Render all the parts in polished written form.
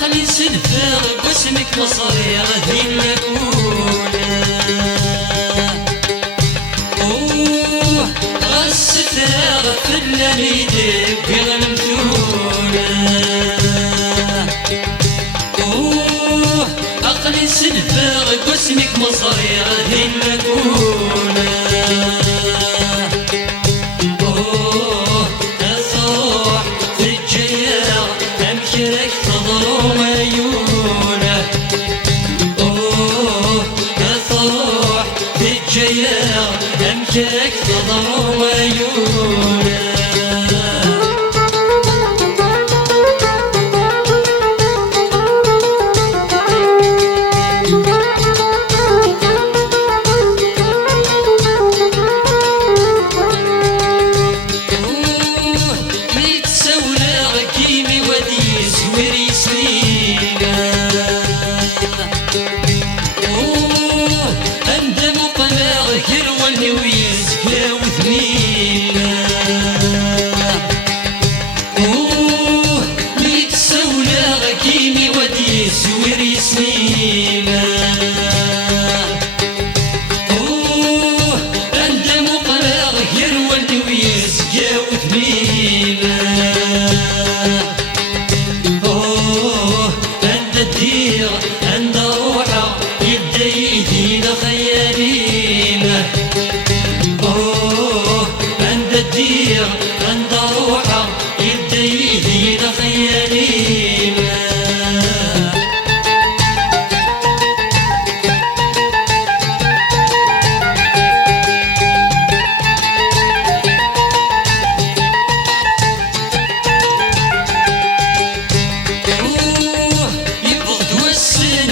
عقلي سلفاغ واسمك مصري غادي نكون غالستاغ فلان يدبي غنمثولة عقلي سلفاغ واسمك مصري غادي نكون أصوح في الجيار أمشرك تضرم عيونه أصوح في الجيار أمشرك تضرم عيونه عند روحه يبدا يدين خيالينا عند الدير عند روحه يبدا يدين خيالينا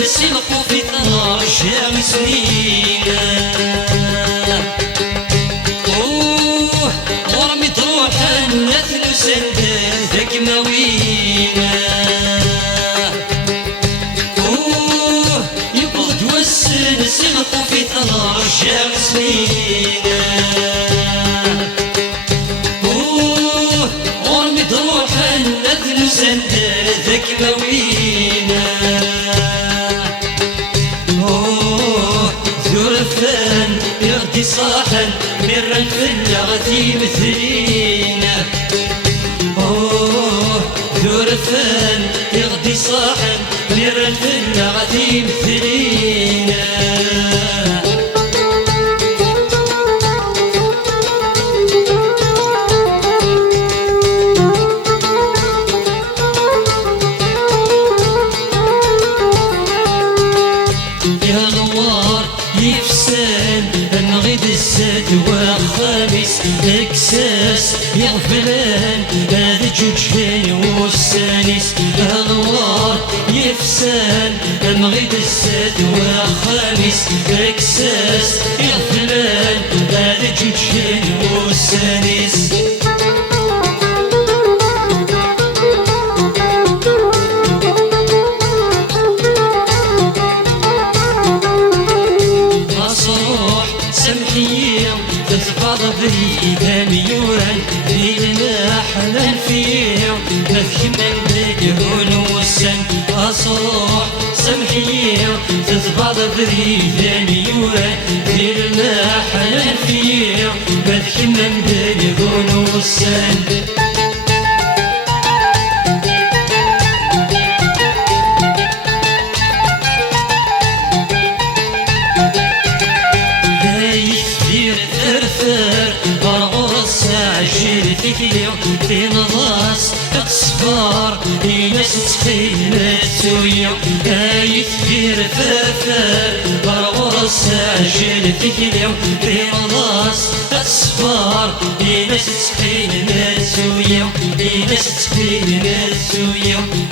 سلقوا في ثار الشام سنينا ورمي تروح النثل وسندان ذاك ماوينا يبغض والسن سلقوا في ثار الشام سنينا ورمي تروح النثل وسندان ذاك ماوينا ثرفان يغدي صاحا مر الفلة غادي مثلينا ثرفان يغدي صاحا مر الفلة غادي مثلينا يفسان نغيد الزاد وخامس اكساس يغفلان هذا جوجين والسانس الوار يفسان نغيد الزاد وخامس اكساس يغفلان هذا جوجين والسانس تتفاض بريدا ميوران ليلنا حنان فيه مذكما بدهون والسن أصروح سمحيه تتفاض بريدا ميوران ليلنا حنان فيه مذكما بدهون والسن في نضاس اقصفار ناس تخيلات سويا يثير فرفار برغرس عجل في كليو في نضاس اقصفار ناس تخيلات سويا ناس تخيلات سويا